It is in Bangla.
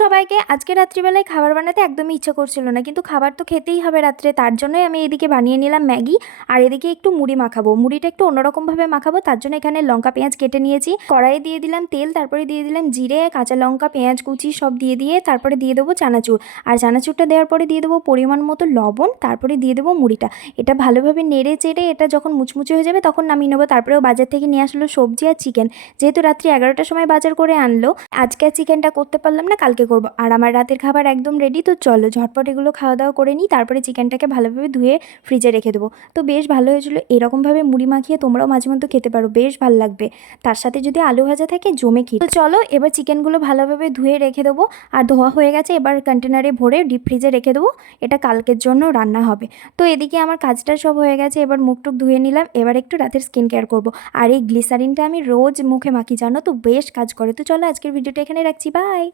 সবাইকে আজকে রাত্রিবেলায় খাবার বানাতে একদমই ইচ্ছা করছিল না, কিন্তু খাবার তো খেতেই হবে রাত্রে। তার জন্যই আমি এদিকে বানিয়ে নিলাম ম্যাগি, আর এদিকে একটু মুড়ি মাখাবো। মুড়িটা একটু অন্যরকমভাবে মাখাবো, তার জন্য এখানে লঙ্কা পেঁয়াজ কেটে নিয়েছি। কড়াইয়ে দিয়ে দিলাম তেল, তারপরে দিয়ে দিলাম জিরে, কাঁচা লঙ্কা, পেঁয়াজ কুচি সব দিয়ে তারপরে দিয়ে দেবো চানাচুর। আর চানাচুরটা দেওয়ার পরে দিয়ে দেবো পরিমাণ মতো লবণ, তারপরে দিয়ে দেবো মুড়িটা। এটা ভালোভাবে নেড়ে চেড়ে এটা যখন মুচমুচে হয়ে যাবে তখন নামিয়ে নেবো। তারপরেও বাজার থেকে নিয়ে আসলো সবজি আর চিকেন, যেহেতু রাত্রি 11টার সময় বাজার করে আনলো। আজকে চিকেনটা করতে পারলাম না, কালকে করব। আর আমার রাতের খাবার একদম রেডি, তো চলো ঝটপট এগুলো খাওয়া দাওয়া করে নিই। তারপরে চিকেনটাকে ভালোভাবে ধুয়ে ফ্রিজে রেখে দেবো। তো বেশ ভালো হয়েছিল। এরকমভাবে মুড়ি মাখিয়ে তোমরাও মাঝে মধ্যে খেতে পারো, বেশ ভালো লাগবে। তার সাথে যদি আলু ভাজা থাকে জমে খেয়ে। তো চলো এবার চিকেনগুলো ভালোভাবে ধুয়ে রেখে দেবো। আর ধোয়া হয়ে গেছে, এবার কন্টেনারে ভরে ডিপ ফ্রিজে রেখে দেবো। এটা কালকের জন্য রান্না হবে। তো এদিকে আমার কাজটা সব হয়ে গেছে, এবার মুখটুক ধুয়ে নিলাম। এবার একটু রাতের স্কিন কেয়ার করবো। আর এই গ্লিসারিনটা আমি রোজ মুখে মাখি, জানো তো, বেশ কাজ করে। তো চলো আজকের ভিডিওটা এখানে রাখছি, বাই।